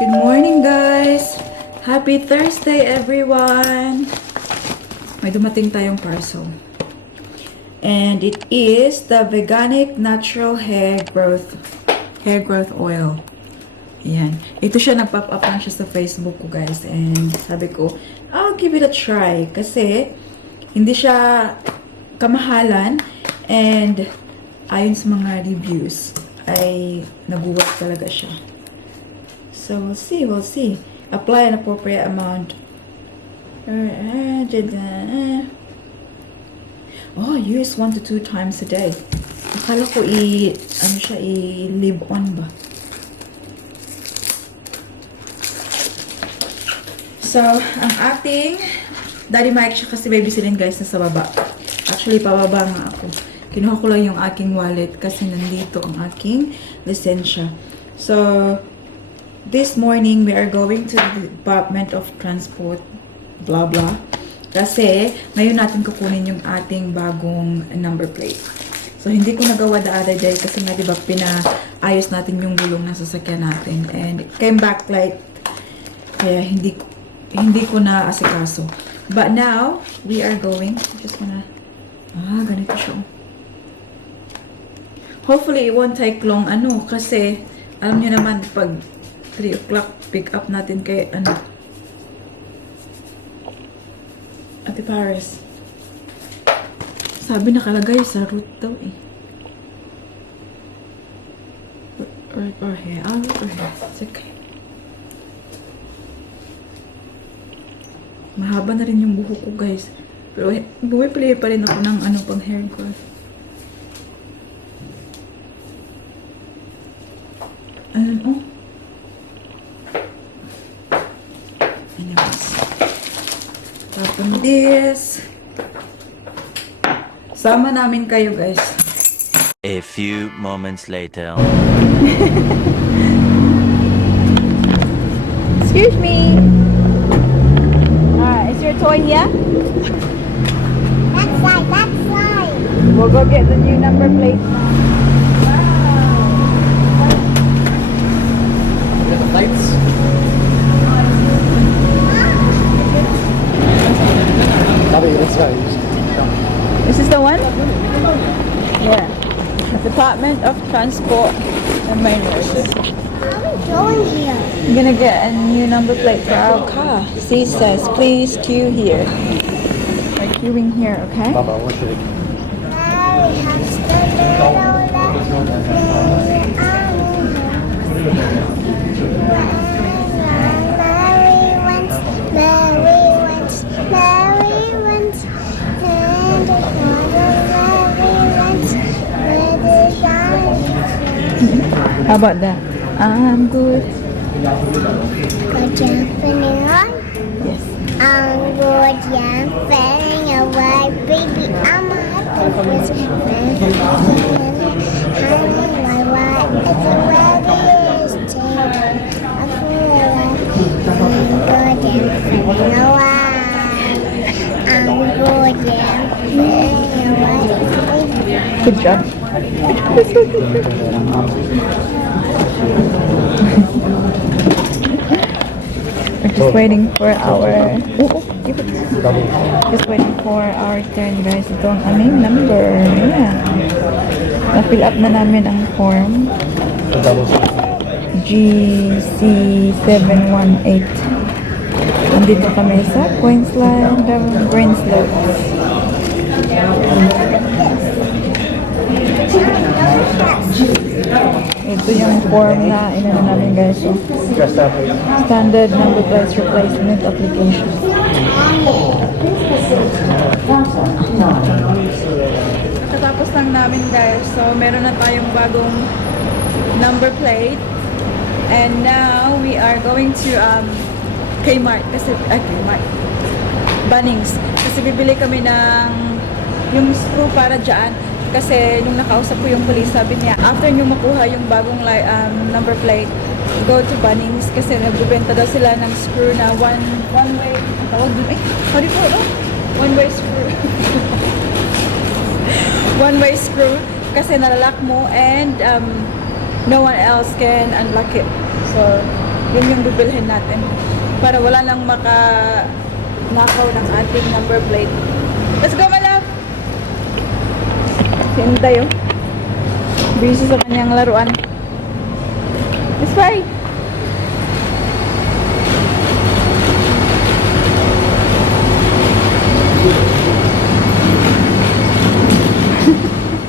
Good morning, guys! Happy Thursday, everyone! May dumating tayong parcel. And it is the Veganic Natural Hair Growth Oil. Ayan. Ito siya, nag-pop up lang siya sa Facebook ko, guys. And sabi ko, I'll give it a try. Kasi, hindi siya kamahalan. And, ayon sa mga reviews, ay nag-work talaga siya. So, we'll see. Apply an appropriate amount. Oh, use 1 to 2 times a day. Akala ko i-leave on ba? So, ang ating Daddy Mike siya kasi baby silin, guys, nasa baba. Actually, pababa nga ako. Kinuha ko lang yung aking wallet kasi nandito ang aking lisensya. So, this morning, we are going to the Department of Transport, blah blah. Kasi, ngayon natin kukunin yung ating bagong number plate. So, hindi ko nagawa the other day kasi nga, diba, pinaayos natin yung gulong ng sasakyan natin. And it came back like, kaya hindi ko na asikaso. But now, we are going, just wanna, ganito siya. Hopefully, it won't take long, kasi, alam nyo naman, pag 3 o'clock, pick up natin kay, Ate Paris. Sabi nakalagay sa route daw eh. Or here. I'll look or here. It's okay. Mahaba na rin yung buhok ko, guys. Pero buwi pa rin ako ng pang hair ko. Tapos this. Sama namin kayo, guys. A few moments later. Excuse me. Is your toy here? That's right. We'll go get the new number plate now. Look at the lights. This is the one? Yeah. The Department of Transport and Maintenance. How are we going here? I'm gonna get a new number plate for our car. See, it says, please queue here. We're queuing here, okay? Baba, what should it? Mary has the How about that? I'm good. Good jumping on. Yes. I'm good, yeah, I'm feeling away, baby. I'm a happy prince. It's a wedding change. I feel like I'm good, yeah, I'm feeling away. I'm good, yeah, I'm feeling away. Good job. We're just waiting for our... Just waiting for our turn, guys. Ito ang aming number. Yeah. Na-fill up na namin ang form. GC718. Nandito kami sa Queensland, Greenslope. Ito yung form na inano namin, guys. So, standard number plate replacement application. Katapos lang namin, guys. So, meron na tayong bagong number plate. And now, we are going to Kmart. Kasi, Kmart. Bunnings. Kasi bibili kami ng yung screw para dyan. Kasi nung nakausap ko yung police, sabi niya, after nyo makuha yung bagong number plate, go to Bunnings kasi nagbibenta daw sila ng screw na one-way, tawag dun, sorry po, one-way screw. One-way screw kasi nalalock mo and no one else can unlock it. So, Yan yung bibilhin natin. Para wala nang nakaw ng ating number plate. Let's go, my love! Si Inday, oh. Busy sa kanyang laruan. This way!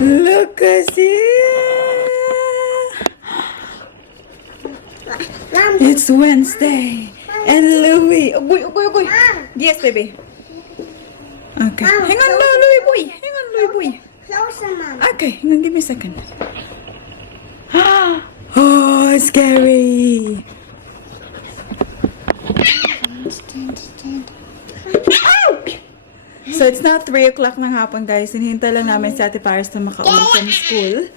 Look at it! Mom, It's Wednesday. And Louie. Ugoy. Yes, baby. Okay. Hang on, Louie boy. Hang on, Louie boy. closer, Mom. Okay, hang on, give me a second. Oh, it's scary. So, it's now 3 o'clock ng hapon, guys. Hinihintay lang namin si Ate Paris na makauwi from school.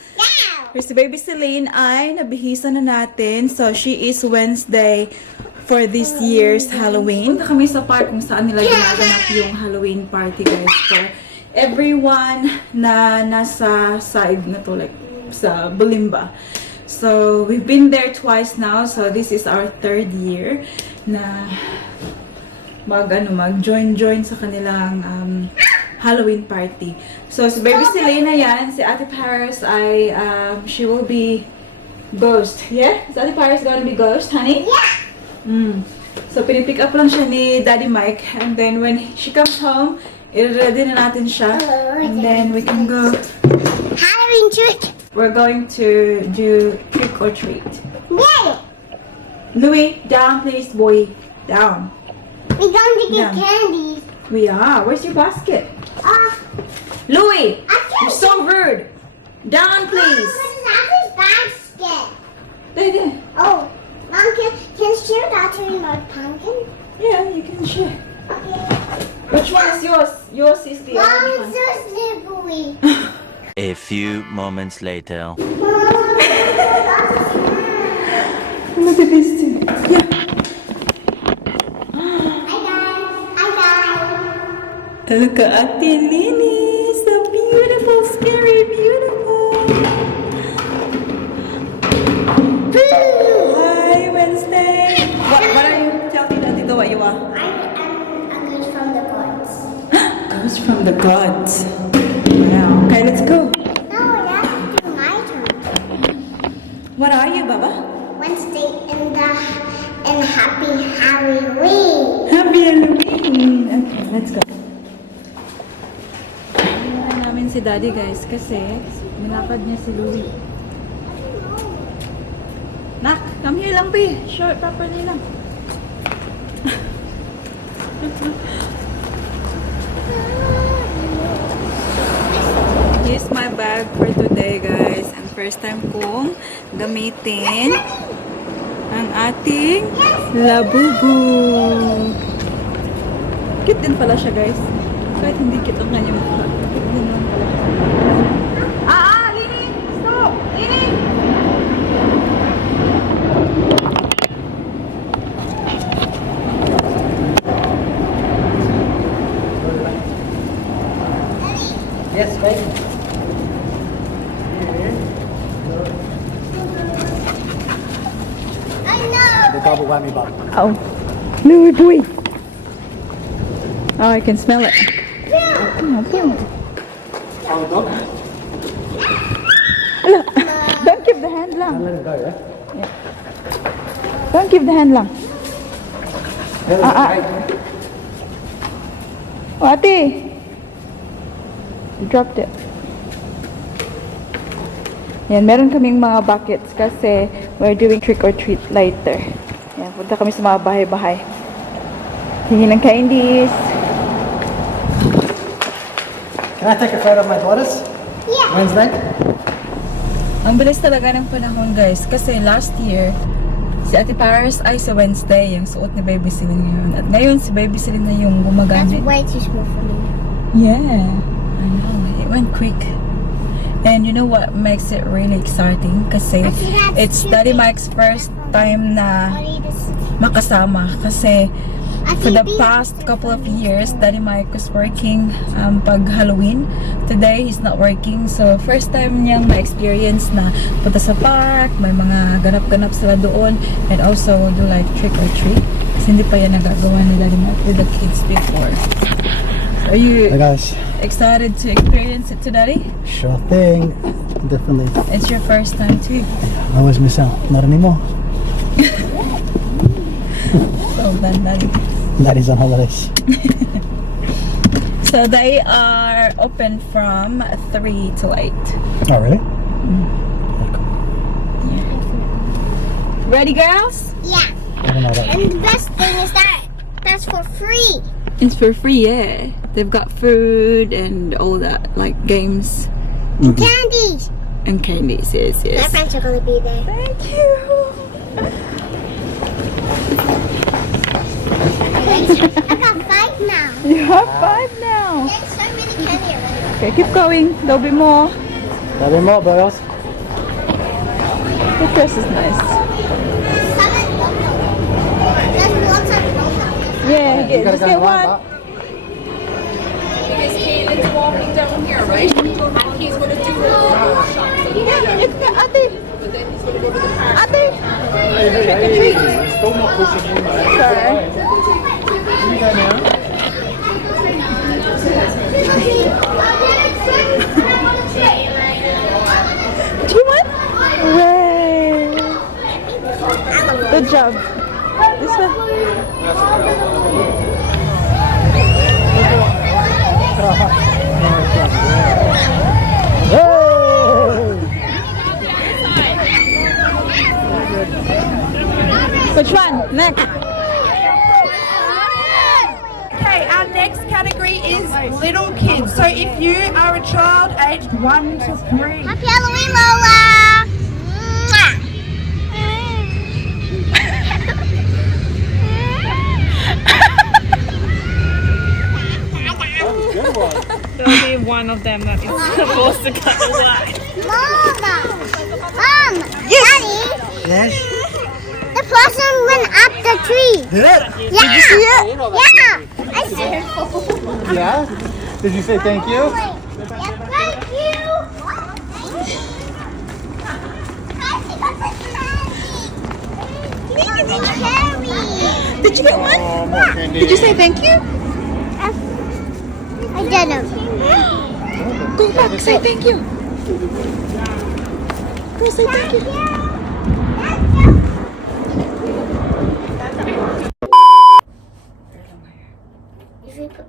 Pero si Baby Celine ay nabihisa na natin. So, she is Wednesday for this year's Halloween. Punta kami sa park kung saan nila ginaganap yung Halloween party, guys. For everyone na nasa side na to, like sa Bulimba. So, we've been there twice now. So, this is our 3rd year na mag-join sa kanilang Halloween party. So, si Baby Selena yan, si Ate Paris ay, she will be ghost. Yeah? Is Ate Paris gonna be ghost, honey? Yeah. So, pinipick up lang siya ni Daddy Mike. And then, when she comes home, i-ready na natin siya. And then, we can go. Halloween trick. We're going to do trick or treat. Yay! Louis, down please, boy. Down. We're going to get Yeah. candy. We are. Where's your basket? Louis! You're so rude! Down, please! What is basket? There. Oh, Mom, can share that to me my pumpkin? Yeah, you can share. Okay. Which one is yours? Yours is the Mom, orange it's one. so slippery. A few moments later. Look at these two. Yeah. Look at Ate Lily. So beautiful, scary, beautiful. Hi, Wednesday. What are you telling Ate Do what you are? I'm a ghost from the gods. Ghost from the gods. Wow. Okay, let's go. No, that's to my turn. What are you, Baba? Wednesday and happy Halloween. Happy Halloween. Okay, let's go. Tingnan namin si Daddy, guys, kasi nilakad niya si Louie. Nak, come here lang, P. Short, properly lang. Here's my bag for today, guys. And first time kong gamitin ang ating labubu. Cute din pala siya, guys. Kahit hindi cute ang kanyang mukha. Cute din naman pala siya. Lini! Stop! Lini! Yes, babe. I know. The double whammy button. Oh. Louie boy! Oh, I can smell it. Oh, boom. Oh, dog. Don't give the hand lang. Let it go, yeah? Don't give the hand lang. That was great. Oh, ate! You dropped it. Yan, meron kaming mga buckets kasi we're doing trick or treat later. Yan, punta kami sa mga bahay-bahay. Hingi ng candies. Can I take a photo of my daughters? Yeah. Wednesday? Ang bilis talaga ng panahon, guys. Kasi last year, si Ate Paris ay sa Wednesday, yung suot ni Baby Celine ngayon. At ngayon, si Baby Celine na yung That's gumagamit. way too small for me. Yeah, I know. It went quick. And you know what makes it really exciting? Kasi Actually, that's it's cute. Daddy Mike's first time na I need to makasama. Kasi For the past couple of years, Daddy Mike was working pag Halloween. Today, he's not working. So, first time niyang ma-experience na punta sa park, may mga ganap-ganap sila doon, and also do like trick or treat. Kasi hindi pa yan nagagawa ni Daddy Mike with the kids before. So, are you Hey guys. excited to experience it today? Sure thing. Definitely. It's your first time too. I always miss out. Not anymore. So then, Daddy. Daddy's on holidays. So they are open from 3 till 8. Oh, really? Ready, girls? Yeah. I don't know that. And the best thing is that that's for free. It's for free, yeah. They've got food and all that, like games And candies. and candies. Yes, My yes. friends are gonna be there. Thank you. I got 5 now. You have 5 now. There's so many candy already. Okay, keep going. There'll be more. Daddy more, boys. The dress is nice. There's lots of local. Yeah, You gotta just go get in line, one. Because Kanan's walking down here, right? And he's going to do the shop. Yeah, it's the Ate. But then he's going to go to the park. Ate. Trick or treat. Sorry. Do you want? Hooray. Good job. This one. Which one? Next. Okay, our next category is little kids. So if you are a child aged 1 to 3, Happy Halloween, Lola! There'll be one of them that is supposed to cut the line. Mama! Mom! Daddy! Yes. The person went up the tree! Did it? Yeah! Did you see it? Yeah! I see it! Yeah? Did you say thank you? Yeah, thank you! Did you get one? Did you say thank you? I didn't. Go back, say thank you. Go say thank you. If you put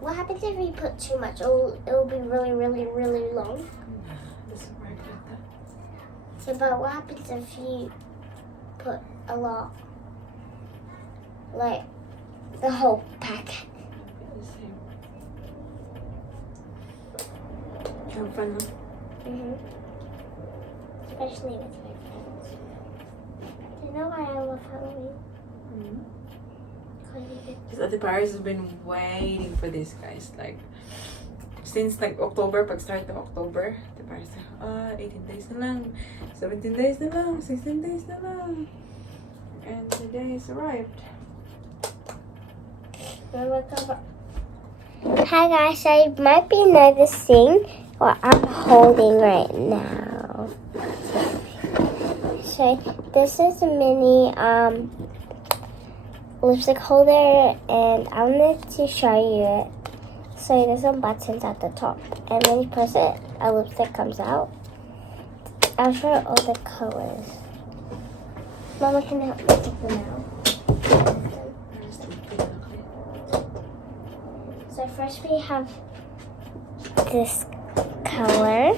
what happens if you put too much? It'll be really, really, really long. So, but what happens if you put a lot? Like the whole packet. Have fun, huh? Especially with my friends. Do you know why I love Halloween? Because Ate Paris has been waiting for this, guys. Like, since like October, pag start ng October, Ate Paris, 18 days na lang, 17 days na lang, 16 days na lang. And the day has arrived. Hi guys, I might be noticing what I'm holding right now. So this is a mini lipstick holder, and I wanted to show you it. So there's some buttons at the top, and when you press it, a lipstick comes out. I'll show you all the colors. Mama can help me take them out. So first we have this color.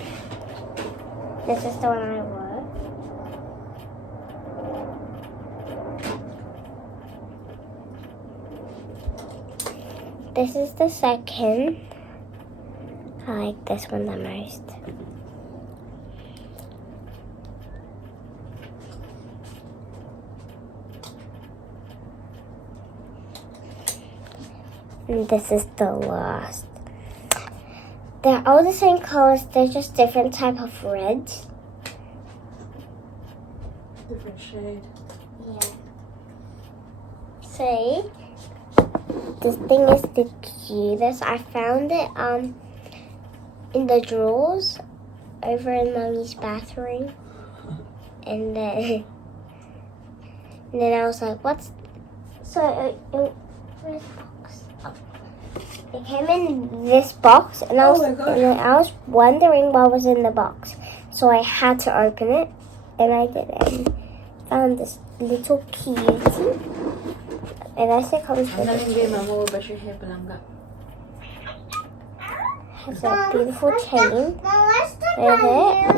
This is the one I wore. This is the second. I like this one the most. And this is the last. They're all the same colors, they're just different type of reds. Different shade. Yeah. See? this thing is the cutest. I found it in the drawers over in Mommy's bathroom, and then I was like, "What's?" So where's the box? Oh. It came in this box, and I was wondering what was in the box, so I had to open it, and I did it. And found this little cutie, and I think comes with it. Has a beautiful chain with it.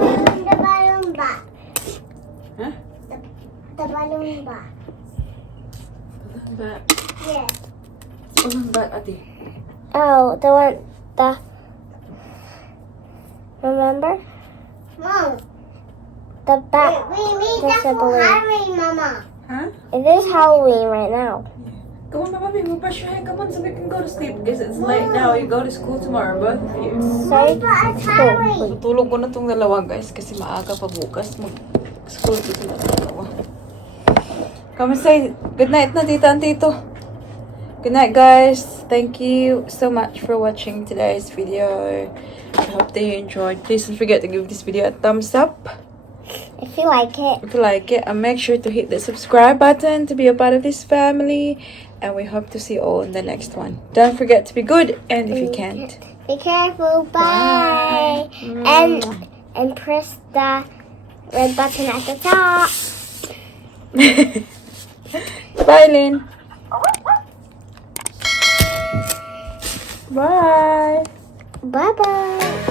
The balloon box. Huh? The balloon box. Ba, Yeah. ba, ate? Oh, the remember Mom, the back. we need That's that a for balloon. Harry, Mama. Huh? It is Halloween right now. Come on, Mama, we'll brush your hair. Come on, so we can go to sleep. Because it's late now. You go to school tomorrow, both of you. So But it's Harry. Tutulog ko na tong dalawa, guys, kasi maaga pa bukas. Mag-school ko sila dalawa. Come and say good night na, tita and tito. Good night, guys. Thank you so much for watching today's video. I hope that you enjoyed. Please don't forget to give this video a thumbs up if you like it, if you like it, and make sure to hit the subscribe button to be a part of this family. And we hope to see you all in the next one. Don't forget to be good, and if you can't, be careful. Bye. And press the red button at the top. bye, Lynn. Bye. Bye bye.